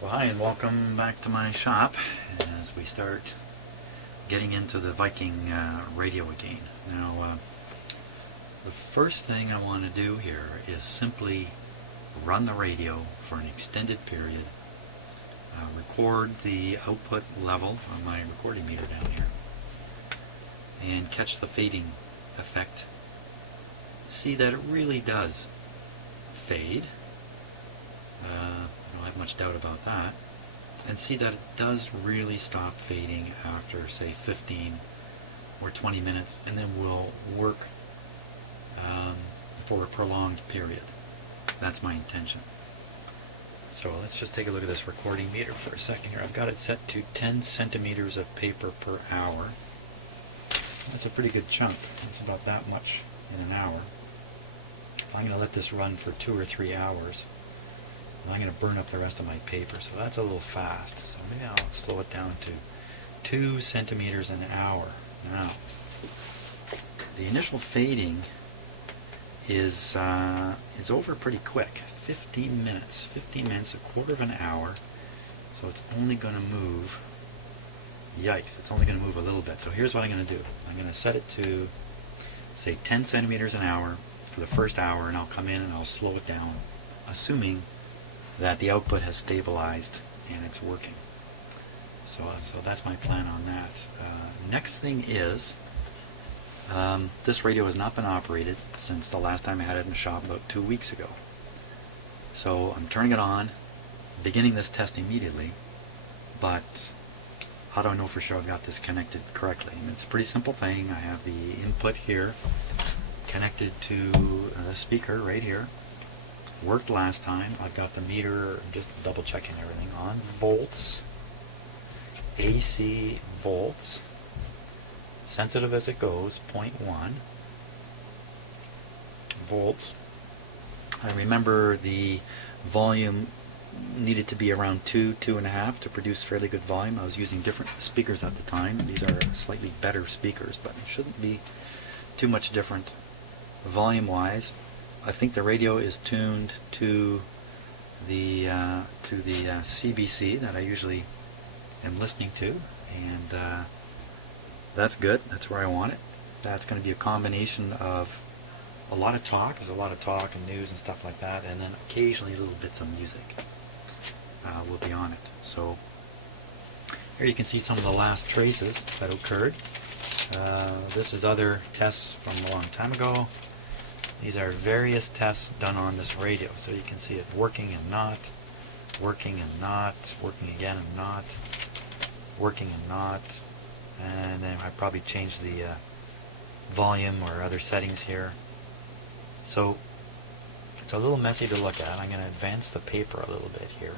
Well, hi and welcome back to my shop as we start getting into the Viking radio again. Now, the first thing I want to do here is simply run the radio for an extended period, record the output level on my recording meter down here, and catch the fading effect. See that it really does fade. I don't have much doubt about that. And see that it does really stop fading after, say, 15 or 20 minutes, and then will work for a prolonged period. That's my intention. So let's just take a look at this recording meter for a second here. I've got it set to 10 centimeters of paper per hour. That's a pretty good chunk. It's about that much in an hour. I'm going to let this run for 2 or 3 hours. And I'm going to burn up the rest of my paper, so that's a little fast. So maybe I'll slow it down to 2 centimeters an hour. Now, the initial fading is over pretty quick. 15 minutes, a quarter of an hour. So it's only going to move. Yikes! It's only going to move a little bit. So here's what I'm going to do. I'm going to set it to, say, 10 centimeters an hour for the first hour, and I'll come in and I'll slow it down, assuming that the output has stabilized and it's working. So that's my plan on that. Next thing is, this radio has not been operated since the last time I had it in the shop about 2 weeks ago. So I'm turning it on, beginning this test immediately, but how do I know for sure I've got this connected correctly? I mean, it's a pretty simple thing. I have the input here connected to the speaker right here. Worked last time. I've got the meter, just double checking everything, on volts, AC volts, sensitive as it goes, 0.1 volts. I remember the volume needed to be around 2.5 to produce fairly good volume. I was using different speakers at the time. These are slightly better speakers, but it shouldn't be too much different volume-wise. I think the radio is tuned to the CBC that I usually am listening to, and that's good. That's where I want it. That's going to be a combination of a lot of talk. There's a lot of talk and news and stuff like that, and then occasionally little bits of music will be on it. So here you can see some of the last traces that occurred. This is other tests from a long time ago. These are various tests done on this radio, so you can see it working and not, working and not, working again and not, working and not, and then I probably changed the volume or other settings here. So it's a little messy to look at. I'm going to advance the paper a little bit here.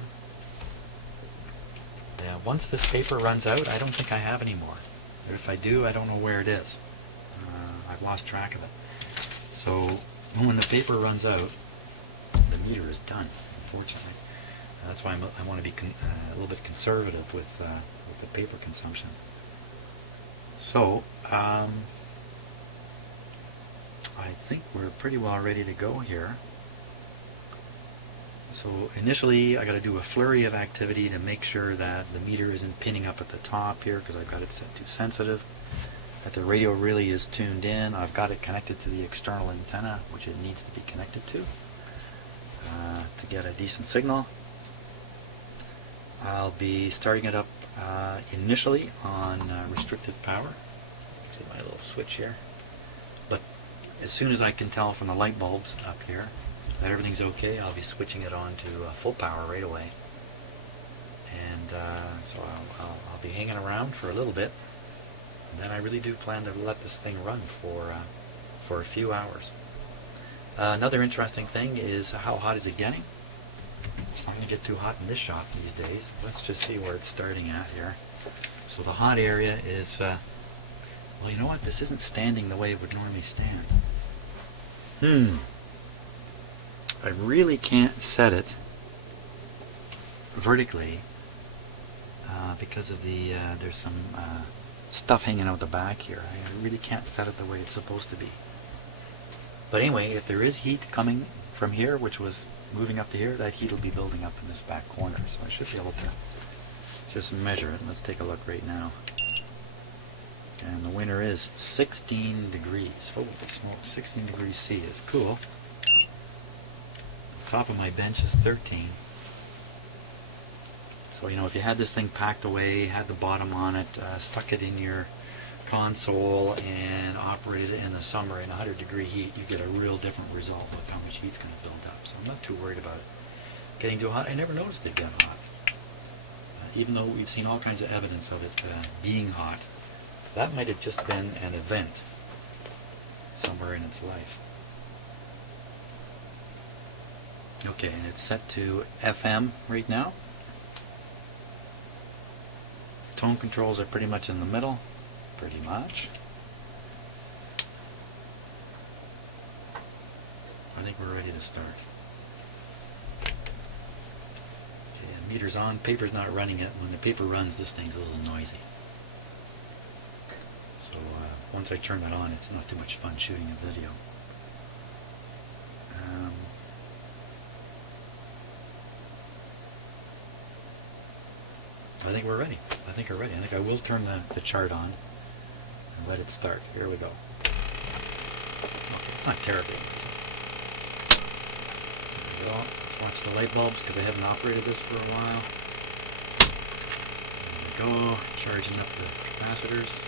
Now, once this paper runs out, I don't think I have any more. Or if I do, I don't know where it is. I've lost track of it. So when the paper runs out, the meter is done, unfortunately. That's why I want to be a little bit conservative with the paper consumption. So I think we're pretty well ready to go here. So initially I got to do a flurry of activity to make sure that the meter isn't pinning up at the top here, because I've got it set to sensitive, that the radio really is tuned in. I've got it connected to the external antenna, which it needs to be connected to get a decent signal. I'll be starting it up initially on restricted power. See my little switch here. But as soon as I can tell from the light bulbs up here that everything's okay, I'll be switching it on to full power right away. And so I'll be hanging around for a little bit. And then I really do plan to let this thing run for a few hours. Another interesting thing is, how hot is it getting? It's not going to get too hot in this shop these days. Let's just see where it's starting at here. So the hot area is, well, you know what? This isn't standing the way it would normally stand. I really can't set it vertically because of the there's some stuff hanging out the back here. I really can't set it the way it's supposed to be. But anyway, if there is heat coming from here, which was moving up to here, that heat will be building up in this back corner. So I should be able to just measure it. Let's take a look right now. And the winter is 16 degrees. Holy smoke, 16 degrees C is cool. The top of my bench is 13. So, you know, if you had this thing packed away, had the bottom on it, stuck it in your console and operated it in the summer in 100-degree heat, you get a real different result with how much heat's going to build up. So I'm not too worried about it getting too hot. I never noticed it getting hot. Even though we've seen all kinds of evidence of it being hot. That might have just been an event somewhere in its life. Okay, and it's set to FM right now. Tone controls are pretty much in the middle. Pretty much. I think we're ready to start. Okay, and meter's on. Paper's not running yet. When the paper runs, this thing's a little noisy. So once I turn that on, it's not too much fun shooting a video. I think we're ready. I think I will turn the chart on and let it start. Here we go. Okay, it's not terribly easy. There we go. Let's watch the light bulbs because I haven't operated this for a while. There we go. Charging up the capacitors.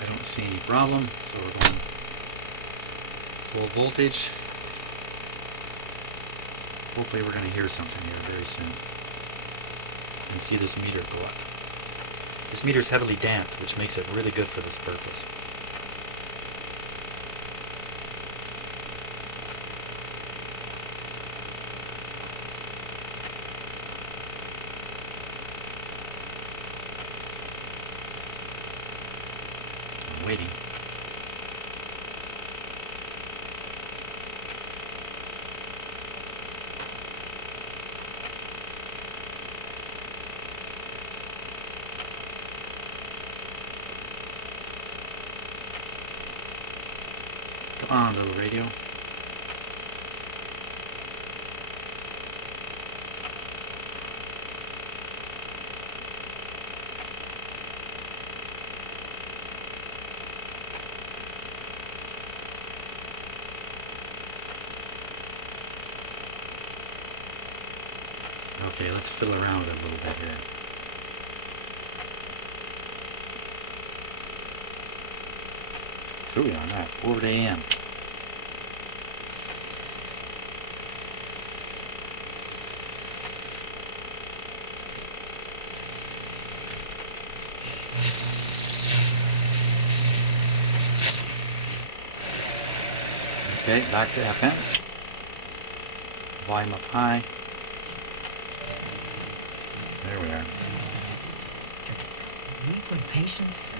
I don't see any problem, so we're going full voltage. Hopefully we're going to hear something here very soon and see this meter go up. This meter is heavily damped, which makes it really good for this purpose. I'm waiting. Come on, little radio. Okay, let's fiddle around with it a little bit here. Ooh, on that, over to AM. Okay, back to FM. Volume up high. There we are. We put patience first.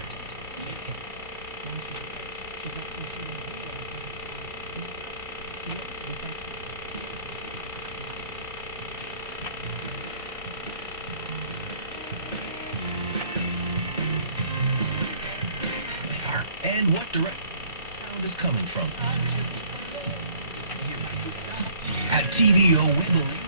And what direct sound is coming from? At TVO, we believe.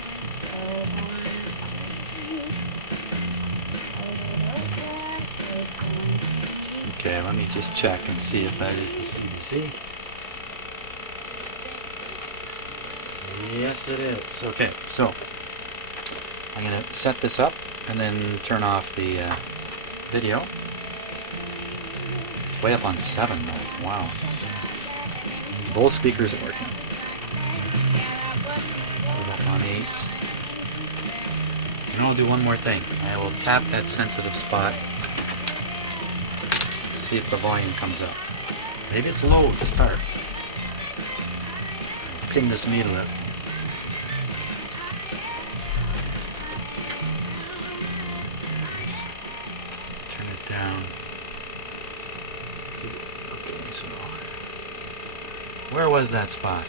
Okay, let me just check and see if that is the CDC. Yes, it is. Okay, so I'm going to set this up and then turn off the video. It's way up on 7 now. Wow. Both speakers are working. Way up on 8. And I'll do one more thing. I will tap that sensitive spot. See if the volume comes up. Maybe it's low to start. Pin this needle up. Turn it down. Okay, so where was that spot?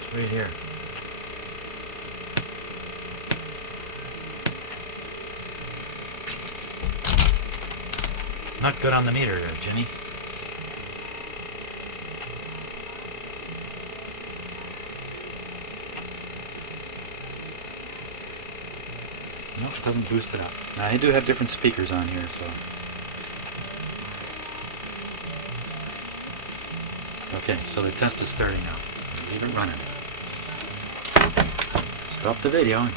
It's right here. Not good on the meter there, Jimmy. No, it doesn't boost it up. Now I do have different speakers on here, so. Okay, so the test is starting now. Leave it running. Stop the video and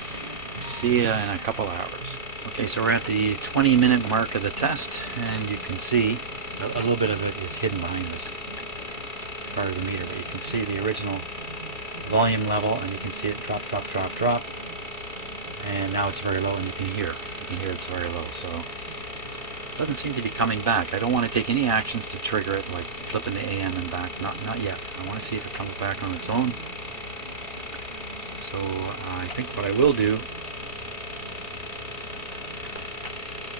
see you in a couple hours. Okay, so we're at the 20-minute mark of the test, and you can see a little bit of it is hidden behind this part of the meter, but you can see the original volume level, and you can see it drop, drop, drop, drop, and now it's very low, and you can hear it's very low, so it doesn't seem to be coming back. I don't want to take any actions to trigger it, like flipping the AM and back, not yet. I want to see if it comes back on its own. So I think what I will do,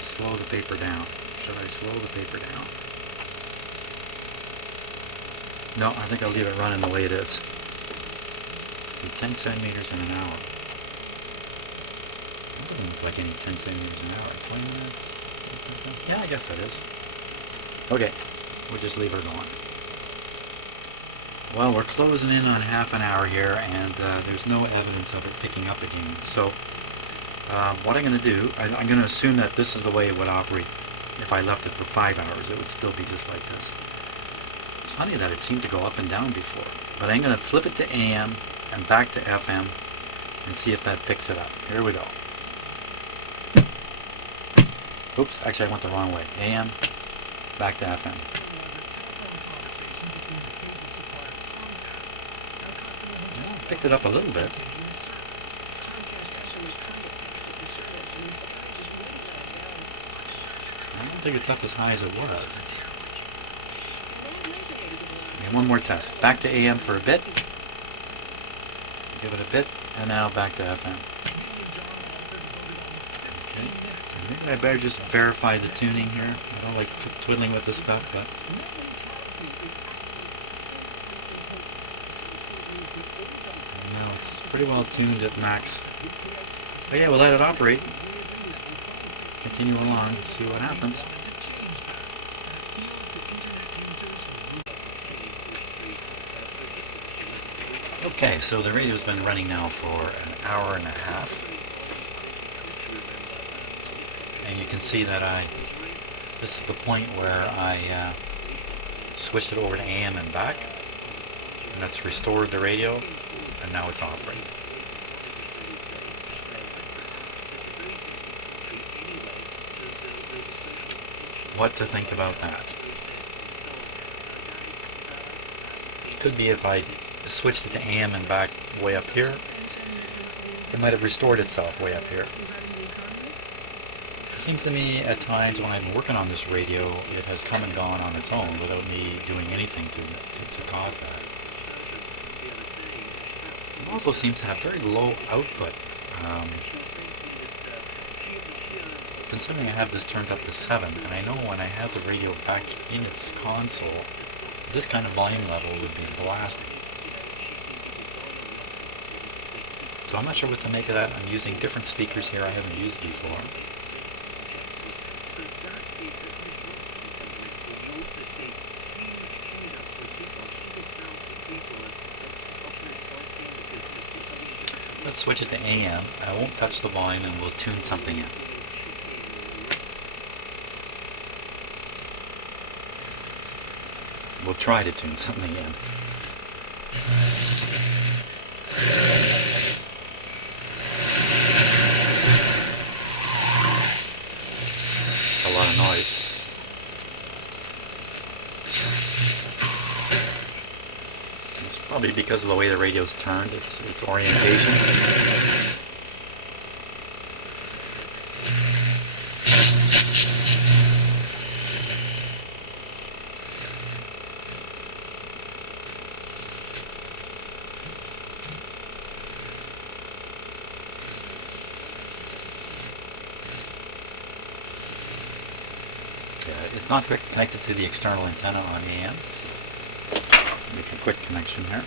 slow the paper down. Should I slow the paper down? No, I think I'll leave it running the way it is. See, 10 centimeters in an hour. That doesn't look like any 10 centimeters an hour. 20 minutes? Yeah, I guess that is. Okay, we'll just leave her going. Well, we're closing in on half an hour here, and there's no evidence of it picking up again. So what I'm going to do, I'm going to assume that this is the way it would operate. If I left it for 5 hours, it would still be just like this. Funny that it seemed to go up and down before. But I'm going to flip it to AM and back to FM and see if that picks it up. Here we go. Oops, actually I went the wrong way. AM, back to FM. Well, picked it up a little bit. I don't think it's up as high as it was. Okay, one more test. Back to AM for a bit. Give it a bit, and now back to FM. Okay. Maybe I better just verify the tuning here. I don't like twiddling with this stuff, but no, it's pretty well tuned at max. But yeah, we'll let it operate. Continue along and see what happens. Okay, so the radio's been running now for an hour and a half. And you can see that this is the point where I switched it over to AM and back. And that's restored the radio, and now it's operating. What to think about that? Could be if I switched it to AM and back way up here, it might have restored itself way up here. It seems to me at times when I've been working on this radio, it has come and gone on its own without me doing anything to cause that. It also seems to have very low output. Considering I have this turned up to 7, and I know when I have the radio back in its console, this kind of volume level would be blasting. So I'm not sure what to make of that. I'm using different speakers here I haven't used before. Let's switch it to AM. I won't touch the volume and we'll tune something in. We'll try to tune something in. A lot of noise. It's probably because of the way the radio's turned, its orientation. It's not connected to the external antenna on the AM. Make a quick connection here.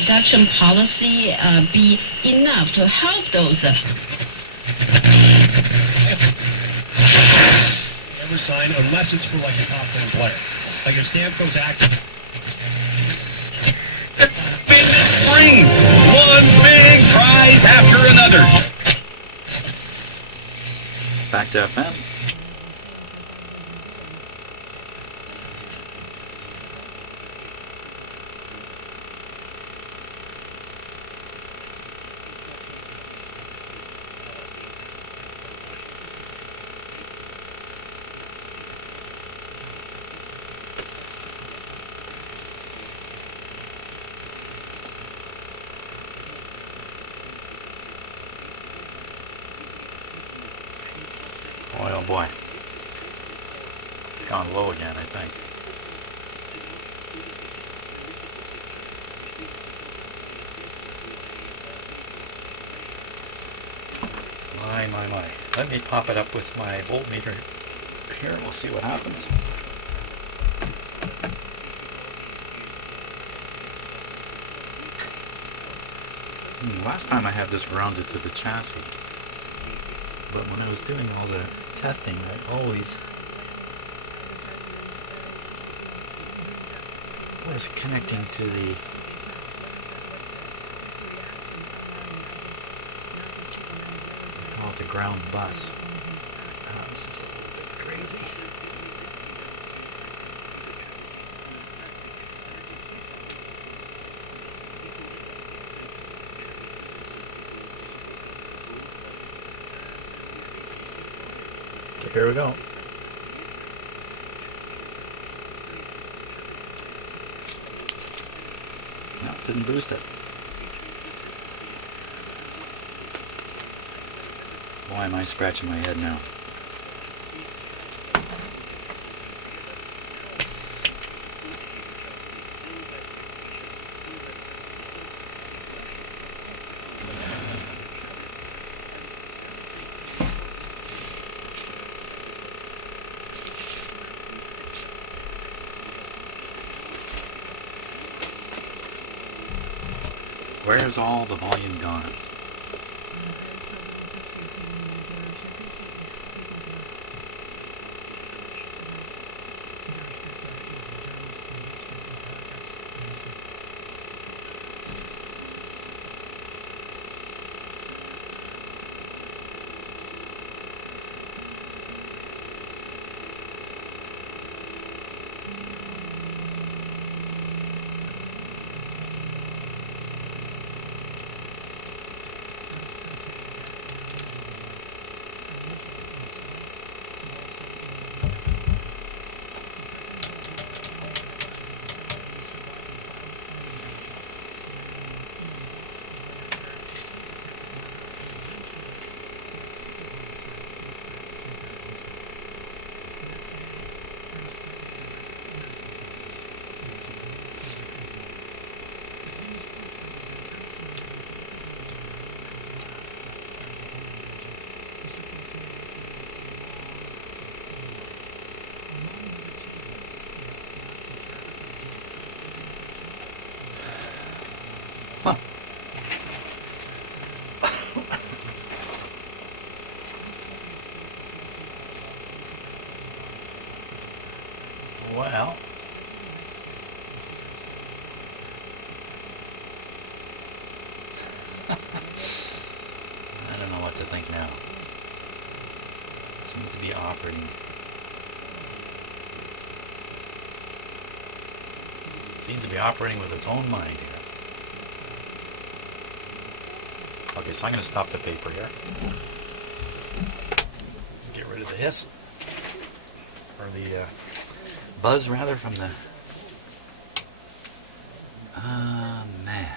reduction policy be enough to help those? Never sign unless it's for like a top 10 player. Like your Stamkos act. Free! One big prize after another. Back to FM. Boy, oh boy. It's gone low again, I think. My. Let me pop it up with my voltmeter here and we'll see what happens. Last time I had this grounded to the chassis. But when I was doing all the testing, I always was connecting to the call it the ground bus. This is a little bit crazy. Here we go. No, didn't boost it. Why am I scratching my head now? Where's all the volume gone? Well, I don't know what to think now. Seems to be operating. Seems to be operating with its own mind here. Okay, so I'm going to stop the paper here. Get rid of the hiss. Or the buzz, rather, from the... man.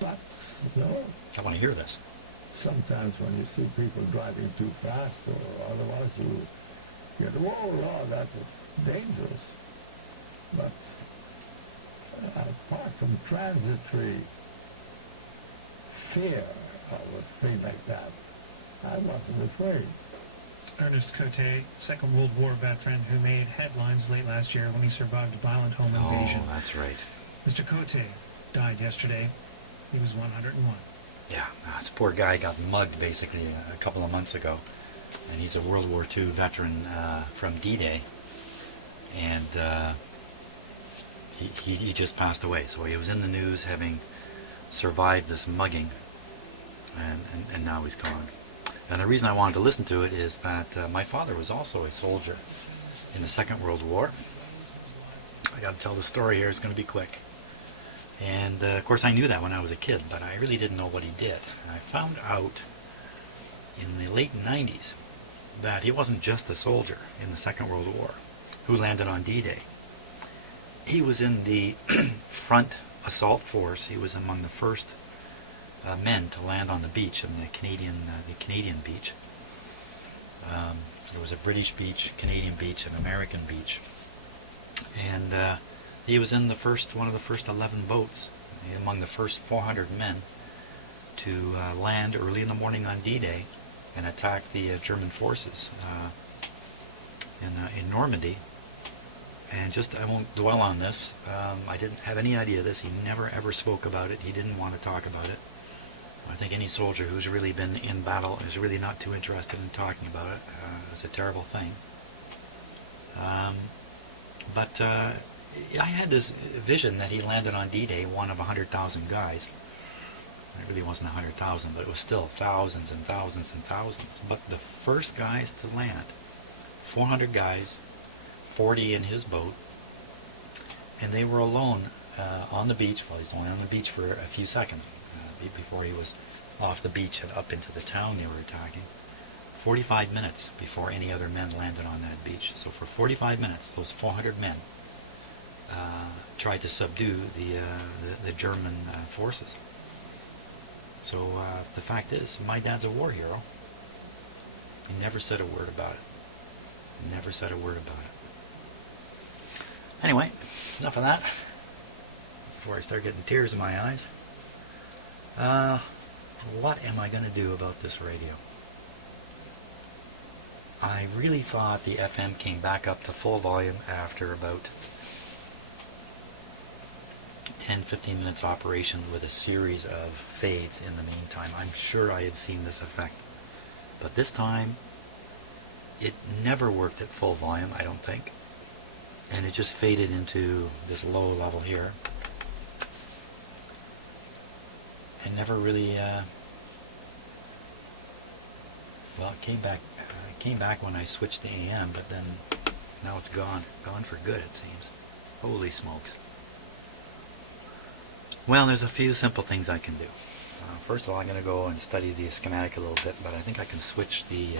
But, you know, I want to hear this. sometimes when you see people driving too fast or otherwise you get, whoa, no, that is dangerous. But apart from transitory fear of a thing like that, I wasn't afraid. Ernest Cote, Second World War veteran who made headlines late last year when he survived a violent home invasion. Oh, that's right. Mr. Cote died yesterday. He was 101. Yeah, this poor guy got mugged basically a couple of months ago, and he's a World War II veteran from D-Day, and he just passed away. So he was in the news having survived this mugging, and now he's gone. And the reason I wanted to listen to it is that my father was also a soldier in the Second World War. I got to tell the story here. It's going to be quick. And of course I knew that when I was a kid, but I really didn't know what he did. And I found out in the late 90s that he wasn't just a soldier in the Second World War who landed on D-Day. He was in the front assault force. He was among the first men to land on the beach, in the Canadian beach. There was a British beach, Canadian beach, and American beach. And he was in one of the first 11 boats, among the first 400 men to land early in the morning on D-Day and attack the German forces in Normandy. And I won't dwell on this. I didn't have any idea of this. He never ever spoke about it. He didn't want to talk about it. I think any soldier who's really been in battle is really not too interested in talking about it. It's a terrible thing. But I had this vision that he landed on D-Day, one of 100,000 guys. It really wasn't 100,000, but it was still thousands and thousands and thousands. But the first guys to land, 400 guys, 40 in his boat, and they were alone on the beach. Well, he's only on the beach for a few seconds before he was off the beach and up into the town they were attacking. 45 minutes before any other men landed on that beach. So for 45 minutes, those 400 men tried to subdue the German forces. So the fact is, my dad's a war hero. He never said a word about it. Never said a word about it. Anyway, enough of that. Before I start getting tears in my eyes. What am I going to do about this radio? I really thought the FM came back up to full volume after about 10-15 minutes operation with a series of fades in the meantime. I'm sure I had seen this effect. But this time, it never worked at full volume, I don't think. And it just faded into this low level here. And never really, well, it came back when I switched to AM, but then now it's gone for good, it seems. Holy smokes. Well, there's a few simple things I can do. First of all, I'm going to go and study the schematic a little bit, but I think I can switch the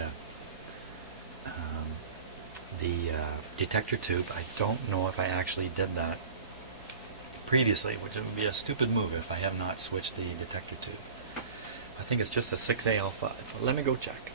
detector tube. I don't know if I actually did that previously, which would be a stupid move if I have not switched the detector tube. I think it's just a 6AL5. Let me go check.